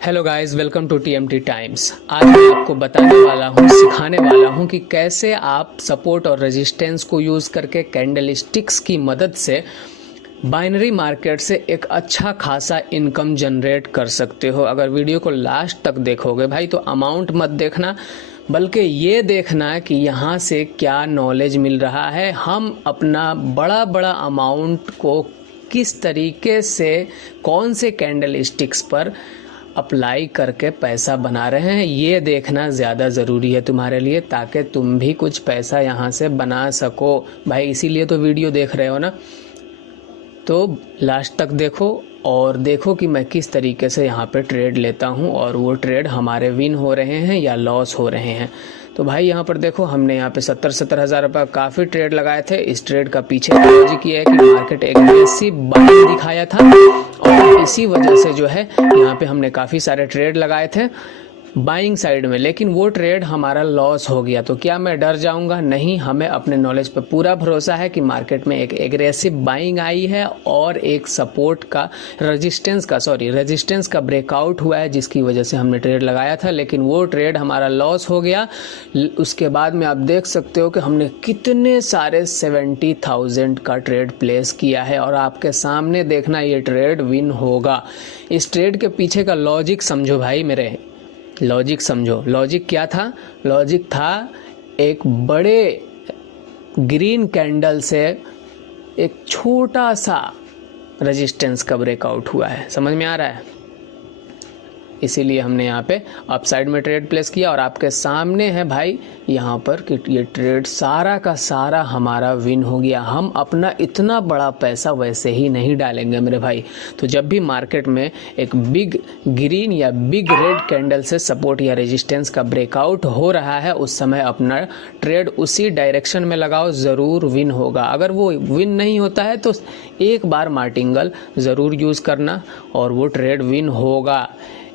Hello guys, welcome to TMT times. आज मैं आपको बताने वाला हूँ, सिखाने वाला हूँ कि कैसे आप सपोर्ट और रेजिस्टेंस को यूज़ करके कैंडल स्टिक्स की मदद से बाइनरी मार्केट से एक अच्छा खासा इनकम जनरेट कर सकते हो। अगर वीडियो को लास्ट तक देखोगे भाई तो अमाउंट मत देखना, बल्कि ये देखना कि यहाँ से क्या नॉलेज मिल रहा है। हम अपना बड़ा बड़ा अमाउंट को किस तरीके से कौन से कैंडल स्टिक्स पर अप्लाई करके पैसा बना रहे हैं, ये देखना ज़्यादा ज़रूरी है तुम्हारे लिए, ताकि तुम भी कुछ पैसा यहाँ से बना सको भाई। इसीलिए तो वीडियो देख रहे हो ना, तो लास्ट तक देखो और देखो कि मैं किस तरीके से यहाँ पे ट्रेड लेता हूँ और वो ट्रेड हमारे विन हो रहे हैं या लॉस हो रहे हैं। तो भाई यहाँ पर देखो, हमने यहाँ पे 70 हज़ार रुपये काफ़ी ट्रेड लगाए थे। इस ट्रेड का पीछे लॉजिक ये है कि मार्केट एग्रेसिव बाइंग दिखाया था और इसी वजह से जो है यहाँ पे हमने काफ़ी सारे ट्रेड लगाए थे बाइंग साइड में, लेकिन वो ट्रेड हमारा लॉस हो गया। तो क्या मैं डर जाऊंगा? नहीं, हमें अपने नॉलेज पे पूरा भरोसा है कि मार्केट में एक एग्रेसिव बाइंग आई है और एक सपोर्ट का रेजिस्टेंस का ब्रेकआउट हुआ है, जिसकी वजह से हमने ट्रेड लगाया था, लेकिन वो ट्रेड हमारा लॉस हो गया। उसके बाद में आप देख सकते हो कि हमने कितने सारे 70,000 का ट्रेड प्लेस किया है और आपके सामने देखना ये ट्रेड विन होगा। इस ट्रेड के पीछे का लॉजिक समझो भाई, मेरे लॉजिक समझो। लॉजिक क्या था? लॉजिक था एक बड़े ग्रीन कैंडल से एक छोटा सा रेजिस्टेंस का ब्रेकआउट हुआ है। समझ में आ रहा है? इसीलिए हमने यहाँ पे अपसाइड में ट्रेड प्लेस किया और आपके सामने है भाई यहाँ पर कि ये ट्रेड सारा का सारा हमारा विन हो गया। हम अपना इतना बड़ा पैसा वैसे ही नहीं डालेंगे मेरे भाई। तो जब भी मार्केट में एक बिग ग्रीन या बिग रेड कैंडल से सपोर्ट या रेजिस्टेंस का ब्रेकआउट हो रहा है, उस समय अपना ट्रेड उसी डायरेक्शन में लगाओ, ज़रूर विन होगा। अगर वो विन नहीं होता है तो एक बार मार्टिंगल ज़रूर यूज़ करना और वो ट्रेड विन होगा।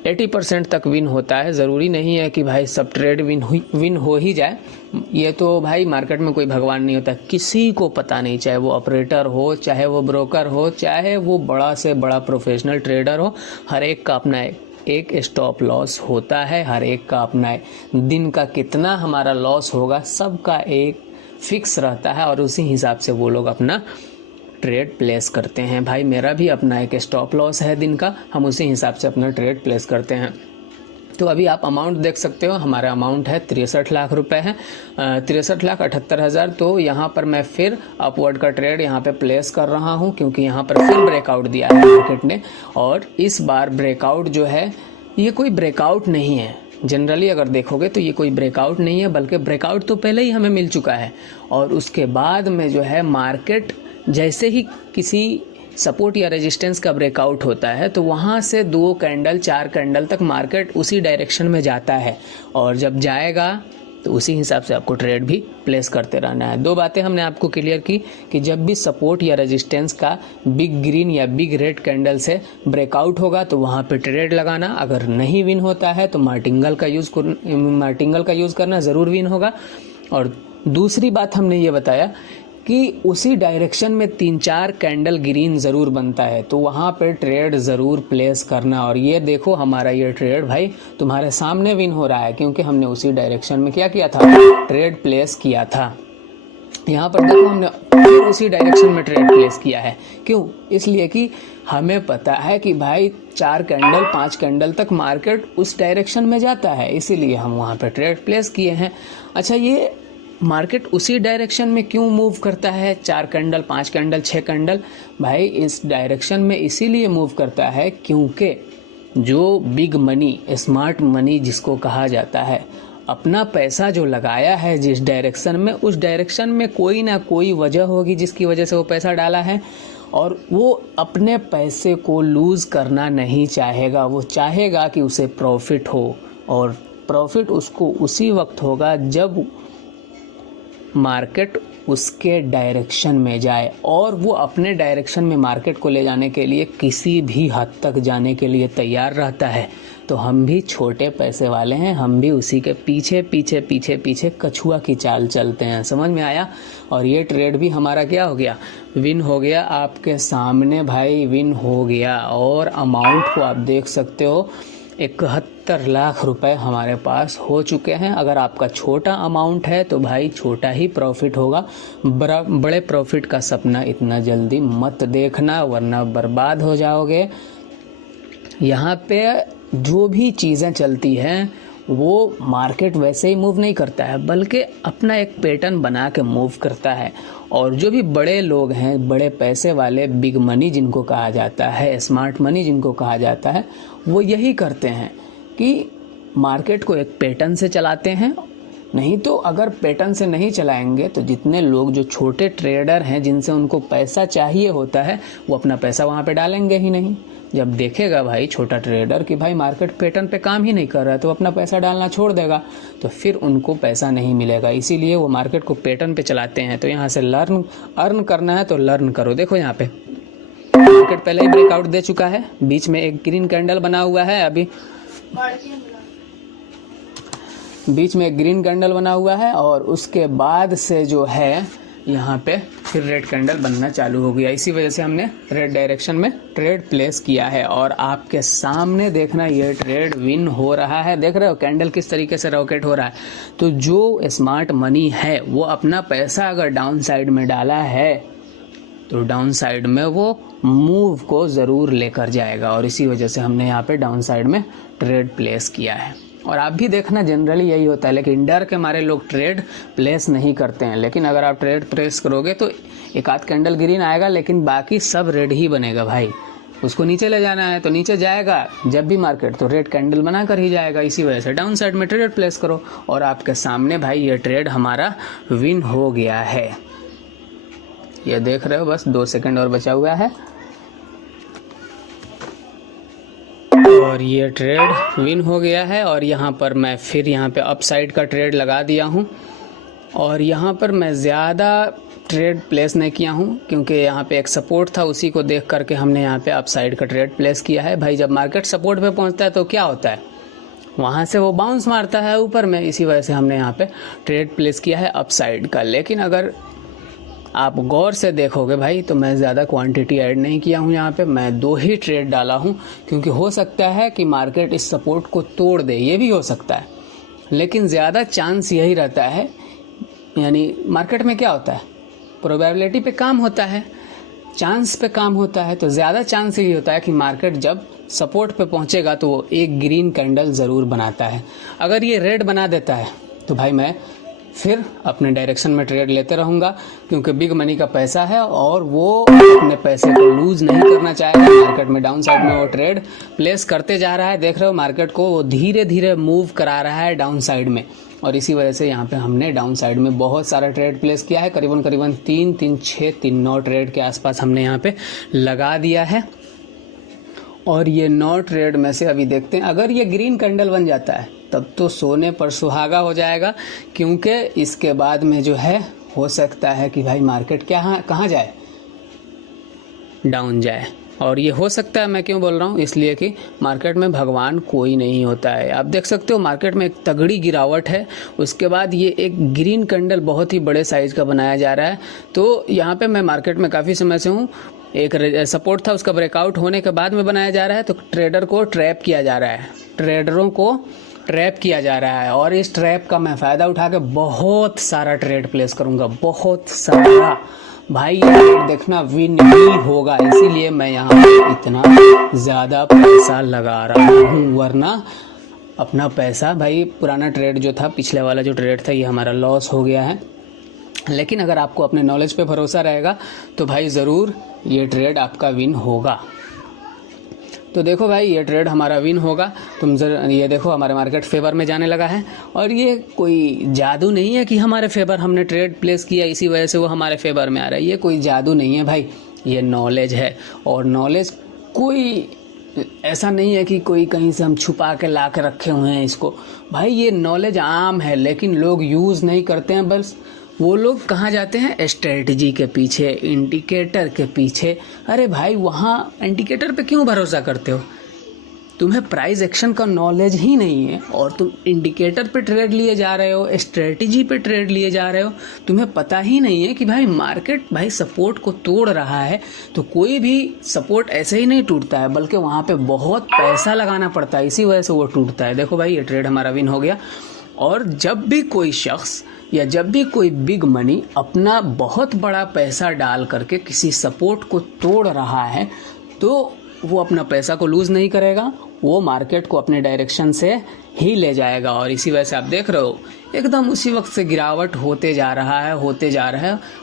80% तक विन होता है। ज़रूरी नहीं है कि भाई सब ट्रेड विन हो ही जाए। ये तो भाई मार्केट में कोई भगवान नहीं होता, किसी को पता नहीं, चाहे वो ऑपरेटर हो, चाहे वो ब्रोकर हो, चाहे वो बड़ा से बड़ा प्रोफेशनल ट्रेडर हो, हर एक का अपना एक स्टॉप लॉस होता है। हर एक का अपना दिन का कितना हमारा लॉस होगा, सबका एक फिक्स रहता है और उसी हिसाब से वो लोग अपना ट्रेड प्लेस करते हैं। भाई मेरा भी अपना एक स्टॉप लॉस है दिन का, हम उसी हिसाब से अपना ट्रेड प्लेस करते हैं। तो अभी आप अमाउंट देख सकते हो, हमारा अमाउंट है 63 लाख रुपए है, 63,78,000। तो यहाँ पर मैं फिर अपवर्ड का ट्रेड यहाँ पे प्लेस कर रहा हूँ, क्योंकि यहाँ पर फिर ब्रेकआउट दिया है मार्केट ने। और इस बार ब्रेकआउट जो है, ये कोई ब्रेकआउट नहीं है। जनरली अगर देखोगे तो ये कोई ब्रेकआउट नहीं है, बल्कि ब्रेकआउट तो पहले ही हमें मिल चुका है। और उसके बाद में जो है मार्केट जैसे ही किसी सपोर्ट या रेजिस्टेंस का ब्रेकआउट होता है तो वहाँ से 2 कैंडल 4 कैंडल तक मार्केट उसी डायरेक्शन में जाता है, और जब जाएगा तो उसी हिसाब से आपको ट्रेड भी प्लेस करते रहना है। 2 बातें हमने आपको क्लियर की कि जब भी सपोर्ट या रेजिस्टेंस का बिग ग्रीन या बिग रेड कैंडल से ब्रेकआउट होगा तो वहाँ पे ट्रेड लगाना। अगर नहीं विन होता है तो मार्टिंगल का यूज़ करना, ज़रूर विन होगा। और दूसरी बात हमने ये बताया कि उसी डायरेक्शन में 3-4 कैंडल ग्रीन ज़रूर बनता है, तो वहाँ पे ट्रेड ज़रूर प्लेस करना। और ये देखो हमारा ये ट्रेड भाई तुम्हारे सामने विन हो रहा है, क्योंकि हमने उसी डायरेक्शन में क्या किया था? ट्रेड प्लेस किया था। यहाँ पर देखो हमने फिर उसी डायरेक्शन में ट्रेड प्लेस किया है। क्यों? इसलिए कि हमें पता है कि भाई 4 कैंडल 5 कैंडल तक मार्केट उस डायरेक्शन में जाता है, इसीलिए हम वहाँ पर ट्रेड प्लेस किए हैं। अच्छा, ये मार्केट उसी डायरेक्शन में क्यों मूव करता है? 4 कैंडल 5 कैंडल 6 कैंडल भाई इस डायरेक्शन में इसीलिए मूव करता है क्योंकि जो बिग मनी, स्मार्ट मनी जिसको कहा जाता है, अपना पैसा जो लगाया है जिस डायरेक्शन में, उस डायरेक्शन में कोई ना कोई वजह होगी जिसकी वजह से वो पैसा डाला है, और वो अपने पैसे को लूज़ करना नहीं चाहेगा। वो चाहेगा कि उसे प्रॉफिट हो, और प्रॉफिट उसको उसी वक्त होगा जब मार्केट उसके डायरेक्शन में जाए, और वो अपने डायरेक्शन में मार्केट को ले जाने के लिए किसी भी हद तक जाने के लिए तैयार रहता है। तो हम भी छोटे पैसे वाले हैं, हम भी उसी के पीछे पीछे पीछे पीछे कछुआ की चाल चलते हैं। समझ में आया? और ये ट्रेड भी हमारा क्या हो गया? विन हो गया। आपके सामने भाई विन हो गया। और अमाउंट को आप देख सकते हो, 71 लाख रुपए हमारे पास हो चुके हैं। अगर आपका छोटा अमाउंट है तो भाई छोटा ही प्रॉफिट होगा, बड़े प्रॉफिट का सपना इतना जल्दी मत देखना वरना बर्बाद हो जाओगे। यहाँ पे जो भी चीज़ें चलती हैं वो मार्केट वैसे ही मूव नहीं करता है, बल्कि अपना एक पैटर्न बना के मूव करता है। और जो भी बड़े लोग हैं, बड़े पैसे वाले, बिग मनी जिनको कहा जाता है, स्मार्ट मनी जिनको कहा जाता है, वो यही करते हैं कि मार्केट को एक पैटर्न से चलाते हैं। नहीं तो अगर पैटर्न से नहीं चलाएंगे तो जितने लोग जो छोटे ट्रेडर हैं जिनसे उनको पैसा चाहिए होता है वो अपना पैसा वहाँ पे डालेंगे ही नहीं। जब देखेगा भाई छोटा ट्रेडर कि भाई मार्केट पैटर्न पे काम ही नहीं कर रहा है तो अपना पैसा डालना छोड़ देगा, तो फिर उनको पैसा नहीं मिलेगा। इसीलिए वो मार्केट को पैटर्न पे चलाते हैं। तो यहाँ से अर्न करना है तो लर्न करो। देखो यहाँ पे मार्केट पहले ही ब्रेकआउट दे चुका है, बीच में एक ग्रीन कैंडल बना हुआ है, अभी बीच में एक ग्रीन कैंडल बना हुआ है और उसके बाद से जो है यहाँ पे फिर रेड कैंडल बनना चालू हो गया। इसी वजह से हमने रेड डायरेक्शन में ट्रेड प्लेस किया है और आपके सामने देखना ये ट्रेड विन हो रहा है। देख रहे हो कैंडल किस तरीके से रॉकेट हो रहा है। तो जो स्मार्ट मनी है वो अपना पैसा अगर डाउन साइड में डाला है तो डाउन साइड में वो मूव को ज़रूर लेकर जाएगा और इसी वजह से हमने यहाँ पे डाउन साइड में ट्रेड प्लेस किया है। और आप भी देखना जनरली यही होता है, लेकिन डर के मारे लोग ट्रेड प्लेस नहीं करते हैं। लेकिन अगर आप ट्रेड प्लेस करोगे तो एक आध कैंडल ग्रीन आएगा लेकिन बाकी सब रेड ही बनेगा भाई। उसको नीचे ले जाना है तो नीचे जाएगा जब भी मार्केट तो रेड कैंडल बना कर ही जाएगा। इसी वजह से डाउन साइड में ट्रेड प्लेस करो और आपके सामने भाई ये ट्रेड हमारा विन हो गया है। ये देख रहे हो, बस 2 सेकंड और बचा हुआ है और ये ट्रेड विन हो गया है। और यहाँ पर मैं फिर यहाँ पे अपसाइड का ट्रेड लगा दिया हूँ और यहाँ पर मैं ज़्यादा ट्रेड प्लेस नहीं किया हूँ क्योंकि यहाँ पे एक सपोर्ट था, उसी को देख करके हमने यहाँ पे अपसाइड का ट्रेड प्लेस किया है। भाई जब मार्केट सपोर्ट पे पहुँचता है तो क्या होता है, वहाँ से वो बाउंस मारता है ऊपर में। इसी वजह से हमने यहाँ पे ट्रेड प्लेस किया है अपसाइड का। लेकिन अगर आप गौर से देखोगे भाई तो मैं ज़्यादा क्वांटिटी ऐड नहीं किया हूँ यहाँ पे, मैं 2 ही ट्रेड डाला हूँ क्योंकि हो सकता है कि मार्केट इस सपोर्ट को तोड़ दे, ये भी हो सकता है। लेकिन ज़्यादा चांस यही रहता है, यानी मार्केट में क्या होता है, प्रोबेबिलिटी पे काम होता है, चांस पे काम होता है। तो ज़्यादा चांस यही होता है कि मार्केट जब सपोर्ट पे पहुँचेगा तो वो एक ग्रीन कैंडल ज़रूर बनाता है। अगर ये रेड बना देता है तो भाई मैं फिर अपने डायरेक्शन में ट्रेड लेते रहूँगा क्योंकि बिग मनी का पैसा है और वो अपने पैसे को लूज़ नहीं करना चाहेगा। मार्केट में डाउन साइड में वो ट्रेड प्लेस करते जा रहा है, देख रहे हो मार्केट को वो धीरे धीरे मूव करा रहा है डाउन साइड में। और इसी वजह से यहाँ पे हमने डाउन साइड में बहुत सारा ट्रेड प्लेस किया है, करीबन 3-6-9 ट्रेड के आसपास हमने यहाँ पे लगा दिया है। और ये 9 ट्रेड में से अभी देखते हैं, अगर ये ग्रीन कैंडल बन जाता है तब तो सोने पर सुहागा हो जाएगा क्योंकि इसके बाद में जो है हो सकता है कि भाई मार्केट कहाँ जाए, डाउन जाए। और ये हो सकता है, मैं क्यों बोल रहा हूँ, इसलिए कि मार्केट में भगवान कोई नहीं होता है। आप देख सकते हो मार्केट में एक तगड़ी गिरावट है, उसके बाद ये एक ग्रीन कैंडल बहुत ही बड़े साइज़ का बनाया जा रहा है। तो यहाँ पे मैं मार्केट में काफ़ी समय से हूँ, एक सपोर्ट था उसका ब्रेकआउट होने के बाद में बनाया जा रहा है। तो ट्रेडर को ट्रैप किया जा रहा है, ट्रेडरों को ट्रैप किया जा रहा है और इस ट्रैप का मैं फ़ायदा उठा के बहुत सारा ट्रेड प्लेस करूँगा, बहुत सारा भाई। ये ट्रेड देखना विन ही होगा, इसीलिए मैं यहाँ पे इतना ज़्यादा पैसा लगा रहा हूँ, वरना अपना पैसा भाई पुराना ट्रेड जो था, पिछले वाला जो ट्रेड था, ये हमारा लॉस हो गया है। लेकिन अगर आपको अपने नॉलेज पे भरोसा रहेगा तो भाई ज़रूर ये ट्रेड आपका विन होगा। तो देखो भाई ये ट्रेड हमारा विन होगा, तुम ये देखो हमारे मार्केट फेवर में जाने लगा है। और ये कोई जादू नहीं है कि हमारे फेवर, हमने ट्रेड प्लेस किया इसी वजह से वो हमारे फेवर में आ रहा है, ये कोई जादू नहीं है भाई, ये नॉलेज है। और नॉलेज कोई ऐसा नहीं है कि कोई कहीं से हम छुपा के ला के रखे हुए हैं इसको, भाई ये नॉलेज आम है लेकिन लोग यूज़ नहीं करते हैं। बस वो लोग कहाँ जाते हैं, स्ट्रेटजी के पीछे, इंडिकेटर के पीछे। अरे भाई वहाँ इंडिकेटर पे क्यों भरोसा करते हो, तुम्हें प्राइस एक्शन का नॉलेज ही नहीं है और तुम इंडिकेटर पे ट्रेड लिए जा रहे हो, स्ट्रेटजी पे ट्रेड लिए जा रहे हो, तुम्हें पता ही नहीं है कि भाई मार्केट भाई सपोर्ट को तोड़ रहा है। तो कोई भी सपोर्ट ऐसे ही नहीं टूटता है, बल्कि वहाँ पे बहुत पैसा लगाना पड़ता है, इसी वजह से वो टूटता है। देखो भाई, ये ट्रेड हमारा विन हो गया। और जब भी कोई शख्स या जब भी कोई बिग मनी अपना बहुत बड़ा पैसा डाल करके किसी सपोर्ट को तोड़ रहा है, तो वो अपना पैसा को लूज़ नहीं करेगा, वो मार्केट को अपने डायरेक्शन से ही ले जाएगा। और इसी वजह से आप देख रहे हो एकदम उसी वक्त से गिरावट होते जा रहा है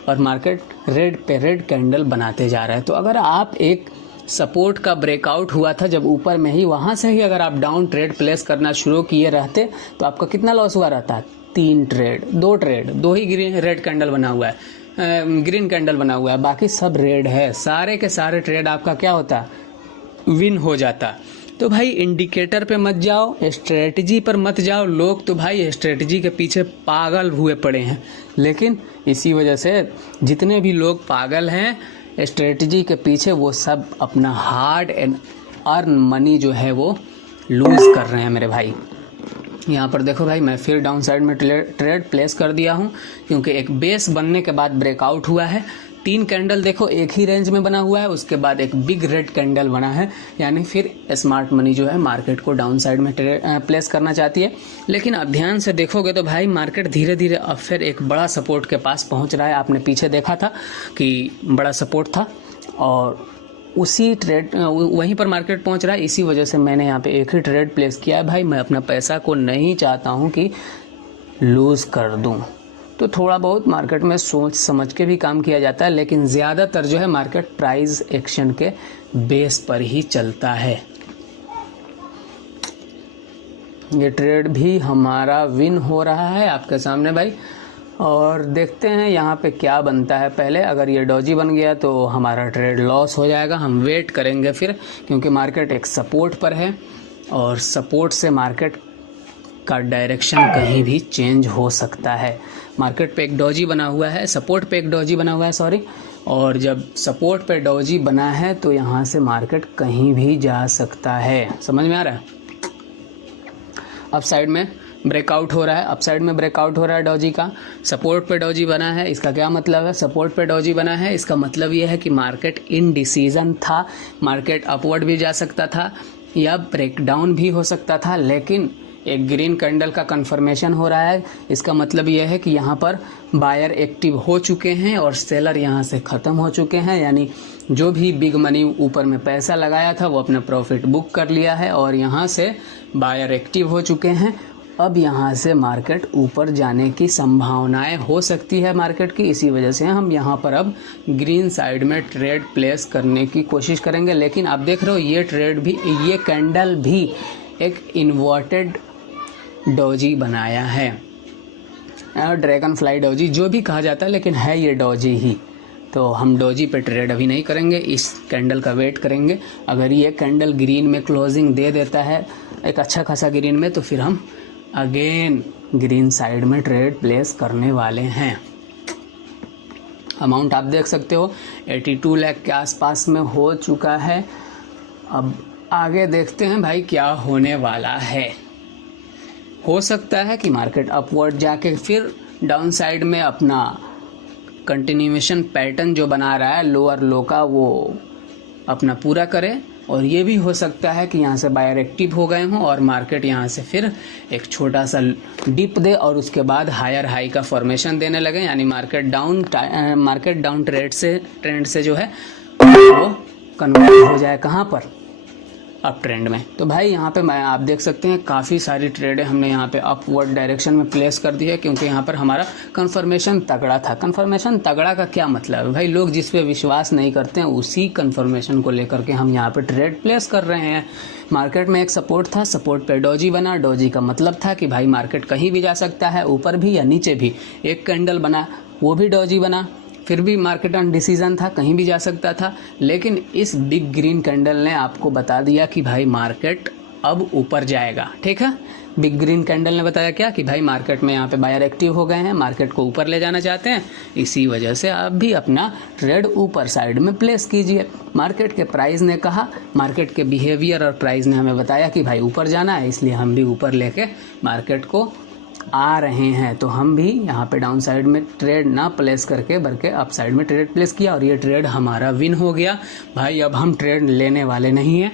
और मार्केट रेड पे रेड कैंडल बनाते जा रहा है। तो अगर आप एक सपोर्ट का ब्रेकआउट हुआ था जब ऊपर में ही, वहाँ से ही अगर आप डाउन ट्रेड प्लेस करना शुरू किए रहते तो आपका कितना लॉस हुआ रहता? 3 ट्रेड, 2 ट्रेड, 2 ही ग्रीन रेड कैंडल बना हुआ है, ग्रीन कैंडल बना हुआ है, बाकी सब रेड है। सारे के सारे ट्रेड आपका क्या होता? विन हो जाता। तो भाई इंडिकेटर पे मत जाओ, स्ट्रेटजी पर मत जाओ। लोग तो भाई स्ट्रेटजी के पीछे पागल हुए पड़े हैं, लेकिन इसी वजह से जितने भी लोग पागल हैं स्ट्रेटजी के पीछे, वो सब अपना हार्ड एंड अर्न मनी जो है वो लूज़ कर रहे हैं मेरे भाई। यहाँ पर देखो भाई, मैं फिर डाउन साइड में ट्रेड प्लेस कर दिया हूँ, क्योंकि एक बेस बनने के बाद ब्रेकआउट हुआ है। 3 कैंडल देखो एक ही रेंज में बना हुआ है, उसके बाद एक बिग रेड कैंडल बना है, यानी फिर स्मार्ट मनी जो है मार्केट को डाउन साइड में प्लेस करना चाहती है। लेकिन अब ध्यान से देखोगे तो भाई मार्केट धीरे धीरे अब फिर एक बड़ा सपोर्ट के पास पहुंच रहा है। आपने पीछे देखा था कि बड़ा सपोर्ट था और उसी ट्रेड वहीं पर मार्केट पहुंच रहा है। इसी वजह से मैंने यहाँ पे एक ही ट्रेड प्लेस किया है। भाई मैं अपना पैसा को नहीं चाहता हूँ कि लूज़ कर दूँ, तो थोड़ा बहुत मार्केट में सोच समझ के भी काम किया जाता है, लेकिन ज़्यादातर जो है मार्केट प्राइस एक्शन के बेस पर ही चलता है। ये ट्रेड भी हमारा विन हो रहा है आपके सामने भाई, और देखते हैं यहाँ पे क्या बनता है। पहले अगर ये डॉजी बन गया तो हमारा ट्रेड लॉस हो जाएगा, हम वेट करेंगे फिर, क्योंकि मार्केट एक सपोर्ट पर है और सपोर्ट से मार्केट का डायरेक्शन कहीं भी चेंज हो सकता है। मार्केट पे एक डॉजी बना हुआ है, सपोर्ट पे एक डॉजी बना हुआ है सॉरी, और जब सपोर्ट पे डॉजी बना है तो यहाँ से मार्केट कहीं भी जा सकता है। समझ में आ रहा है? अप साइड में ब्रेकआउट हो रहा है, अप साइड में ब्रेकआउट हो रहा है डॉजी का। सपोर्ट पे डॉजी बना है, इसका क्या मतलब है? सपोर्ट पे डॉजी बना है, इसका मतलब ये है कि मार्केट इनडिसीजन था, मार्केट अपवर्ड भी जा सकता था या ब्रेकडाउन भी हो सकता था, लेकिन एक ग्रीन कैंडल का कंफर्मेशन हो रहा है। इसका मतलब यह है कि यहाँ पर बायर एक्टिव हो चुके हैं और सेलर यहाँ से ख़त्म हो चुके हैं, यानी जो भी बिग मनी ऊपर में पैसा लगाया था वो अपना प्रॉफिट बुक कर लिया है और यहाँ से बायर एक्टिव हो चुके हैं। अब यहाँ से मार्केट ऊपर जाने की संभावनाएं हो सकती है मार्केट की। इसी वजह से हम यहाँ पर अब ग्रीन साइड में ट्रेड प्लेस करने की कोशिश करेंगे। लेकिन आप देख रहे हो ये ट्रेड भी, ये कैंडल भी एक इन्वर्टेड डॉजी बनाया है, ड्रैगन फ्लाई डॉजी जो भी कहा जाता है, लेकिन है ये डॉजी ही। तो हम डॉजी पे ट्रेड अभी नहीं करेंगे, इस कैंडल का वेट करेंगे। अगर ये कैंडल ग्रीन में क्लोजिंग दे देता है एक अच्छा खासा ग्रीन में, तो फिर हम अगेन ग्रीन साइड में ट्रेड प्लेस करने वाले हैं। अमाउंट आप देख सकते हो 82 लाख के आसपास में हो चुका है। अब आगे देखते हैं भाई क्या होने वाला है। हो सकता है कि मार्केट अपवर्ड जाके फिर डाउन साइड में अपना कंटिन्यूएशन पैटर्न जो बना रहा है लोअर लो का, वो अपना पूरा करे, और ये भी हो सकता है कि यहाँ से बायर एक्टिव हो गए हों और मार्केट यहाँ से फिर एक छोटा सा डिप दे और उसके बाद हायर हाई का फॉर्मेशन देने लगे, यानी मार्केट डाउन ट्रेंड से जो है वो कन्वर्ट हो जाए कहाँ पर? अप ट्रेंड में। तो भाई यहाँ पे आप देख सकते हैं काफ़ी सारी ट्रेडें हमने यहाँ पे अपवर्ड डायरेक्शन में प्लेस कर दी है, क्योंकि यहाँ पर हमारा कंफर्मेशन तगड़ा था। कंफर्मेशन तगड़ा का क्या मतलब है भाई? लोग जिस पे विश्वास नहीं करते हैं उसी कंफर्मेशन को लेकर के हम यहाँ पे ट्रेड प्लेस कर रहे हैं। मार्केट में एक सपोर्ट था, सपोर्ट पे डॉजी बना, डॉजी का मतलब था कि भाई मार्केट कहीं भी जा सकता है, ऊपर भी या नीचे भी। एक कैंडल बना, वो भी डॉजी बना, फिर भी मार्केट अनडिसीजन था, कहीं भी जा सकता था। लेकिन इस बिग ग्रीन कैंडल ने आपको बता दिया कि भाई मार्केट अब ऊपर जाएगा। ठीक है, बिग ग्रीन कैंडल ने बताया क्या कि भाई मार्केट में यहाँ पे बायर एक्टिव हो गए हैं, मार्केट को ऊपर ले जाना चाहते हैं, इसी वजह से आप भी अपना ट्रेड ऊपर साइड में प्लेस कीजिए। मार्केट के प्राइस ने कहा, मार्केट के बिहेवियर और प्राइस ने हमें बताया कि भाई ऊपर जाना है, इसलिए हम भी ऊपर लेके मार्केट को आ रहे हैं। तो हम भी यहाँ पे डाउन साइड में ट्रेड ना प्लेस करके बल्कि अप साइड में ट्रेड प्लेस किया और ये ट्रेड हमारा विन हो गया। भाई अब हम ट्रेड लेने वाले नहीं हैं,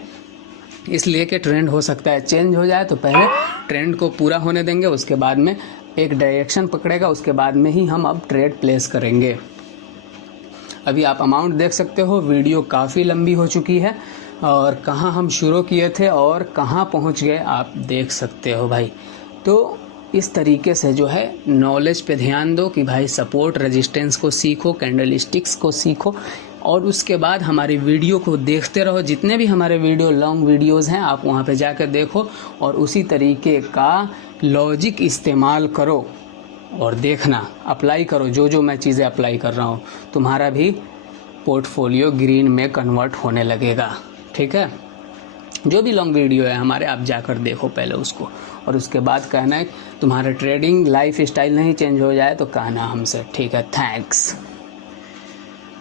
इसलिए कि ट्रेंड हो सकता है चेंज हो जाए, तो पहले ट्रेंड को पूरा होने देंगे, उसके बाद में एक डायरेक्शन पकड़ेगा, उसके बाद में ही हम अब ट्रेड प्लेस करेंगे। अभी आप अमाउंट देख सकते हो, वीडियो काफ़ी लंबी हो चुकी है और कहाँ हम शुरू किए थे और कहाँ पहुँच गए आप देख सकते हो भाई। तो इस तरीके से जो है नॉलेज पे ध्यान दो कि भाई सपोर्ट रेजिस्टेंस को सीखो, कैंडल स्टिक्स को सीखो और उसके बाद हमारी वीडियो को देखते रहो। जितने भी हमारे वीडियो लॉन्ग वीडियोस हैं आप वहाँ पे जाकर देखो और उसी तरीके का लॉजिक इस्तेमाल करो और देखना, अप्लाई करो। जो जो मैं चीज़ें अप्लाई कर रहा हूँ तुम्हारा भी पोर्टफोलियो ग्रीन में कन्वर्ट होने लगेगा। ठीक है, जो भी लॉन्ग वीडियो है हमारे आप जाकर देखो पहले उसको और उसके बाद कहना है तुम्हारा ट्रेडिंग लाइफ स्टाइल नहीं चेंज हो जाए तो कहना हमसे। ठीक है, थैंक्स।